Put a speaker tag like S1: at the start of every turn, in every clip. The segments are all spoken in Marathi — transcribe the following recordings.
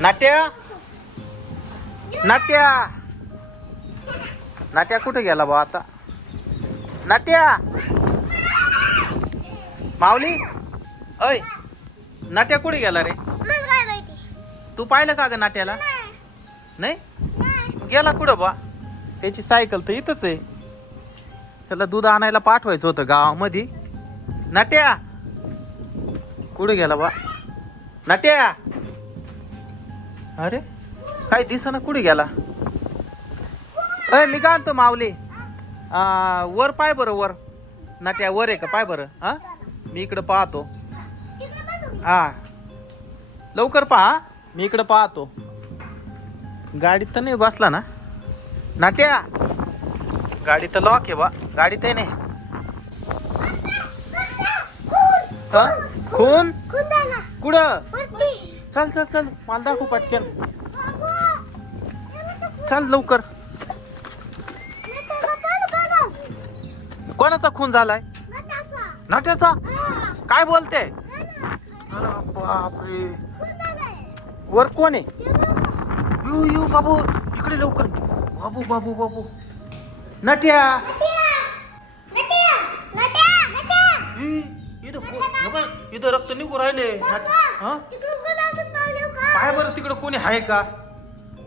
S1: नाट्या? नाट्या. नाट्या कुठे गेला भाऊ आता? नाट्या. माऊली? अय नाट्या कुठे गेला रे? तू पाहिलं का ग नाट्याला? नाही? गेला कुठं बा? त्याची सायकल तर इथंच आहे. त्याला दूध आणायला पाठवायचं होतं गावामध्ये. नाट्या. कुठे गेला बा? नाट्या. अरे काय दिसना कुठे गेला? अय मी काय आणतो माऊली? वर पाय बरं वर. नाट्या वर आहे का? पाय बरं हा? मी इकडं पाहतो. हा. लवकर पहा मी इकडं पाहतो. गाडीत तर नाही बसला ना? नाट्या! गाडी तर लॉक आहे बा. गाडीत आहे नाही? खून कुठं? चल चल चल. मला दाखव पटकन. चल लवकर. कोणाचा खून झालाय? नाट्याचा? काय बोलते? अरे बापरे. वर कोण आहे? यू यू बाबू. इकडे लवकर. बाबू बाबू बाबू. नट्या. इथं रक्त निघू राहिले. हा? तिकडं कोणी आहे का?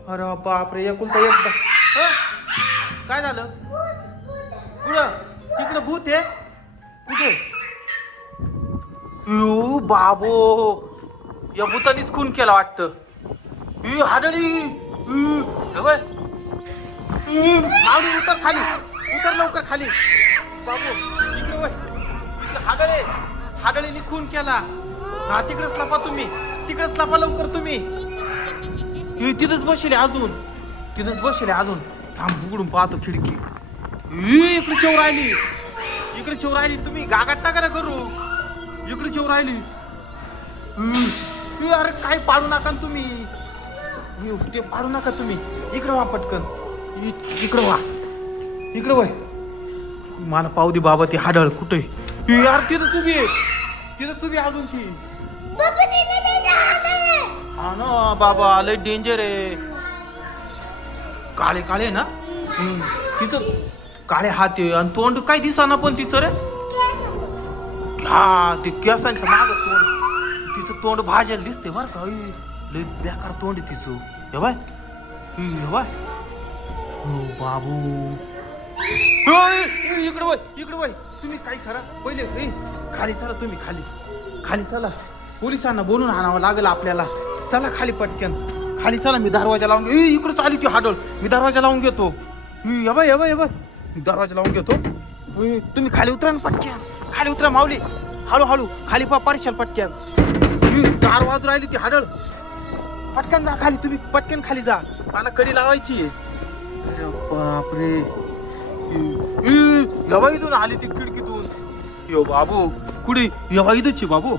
S1: अरे बापरे एकुलता एकदा ह? काय झालं? कुठं? तिकडं भूत आहे? कुठे? यू बाबो या भूतानीच खून केला वाटतं. यू हाडळी ई, हे मावडी उतर खाली उतर लवकर खाली. बाबू इकडे वळ. इकडे हाडळे हाडळीने खून केला. हा तिकडेच लपा तुम्ही तिकडेच लपा लवकर तुम्ही. ई, तिथंच बसले अजून. तिथंच बसले अजून. थांब उघडून पाहतो खिडकी. ई, इकडे चोर राहिली इकडे चोर राहिली तुम्ही गागाट नका ना करू. इकडे चोर राहिली ई, ई, अरे काय पाडू नका ना तुम्ही. ई, ते पाडू नका तुम्ही. इकडे वा पटकन. इ- इकडे वा. इकडे वय. मला पाहू दे बाबा ते हाडळ कुठे यार तिथं तुम्ही तिथं तुम्ही अजून ती हा बाबा लय डेंजर आहे. काळे काळे ना? हम्म. तिचं काळे हात आहे आणि तोंड काय दिसाना पण तिचं रे. हा ते केसांच्या माग तोंड. तिचं तोंड भाजायला दिसते बर का. लय बेकार तोंड आहे तिचं. हे बाय. हे बाय. हो बाबू. इकडे वय इकडे वय. तुम्ही काय करा? पहिले खाली चला तुम्ही खाली. खाली चला. पोलिसांना बोलून आणावं लागेल आपल्याला. चला खाली पटकन. खाली चला मी दरवाजा लावून घे. इकडे चालू ती हाडळ. मी दरवाजा लावून घेतो. ये बाय ये बाय मी दरवाजा लावून घेतो. तुम्ही खाली उतरा ना पटक्या खाली उतरा माऊली. हळू हळू. खाली पा पारशाल पटक्या ई, दार वाजू राहिली ती हाडळ. पटकन जा खाली तुम्ही पटकन खाली जा. मला कडी लावायची आहे. अरे बापरे. यवा इथून आली ती खिडकीतून. यो बाबू कुठे? यवा इथूनची बाबू.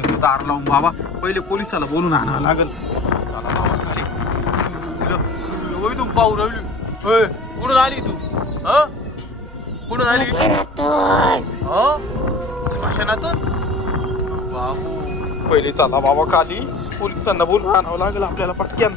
S1: मी तार दार लावून बाबा पहिले पोलिसाला बोलून आणावं लागल. चला बाबा खाली. तू इथून पाहू राहिली. कुठून आली तू? ह कुठून आली स्मशानातून? बाबू पहिले चला बाबा खाली. पोलिसांना बोलून आणावं लागेल आपल्याला पटक्यान.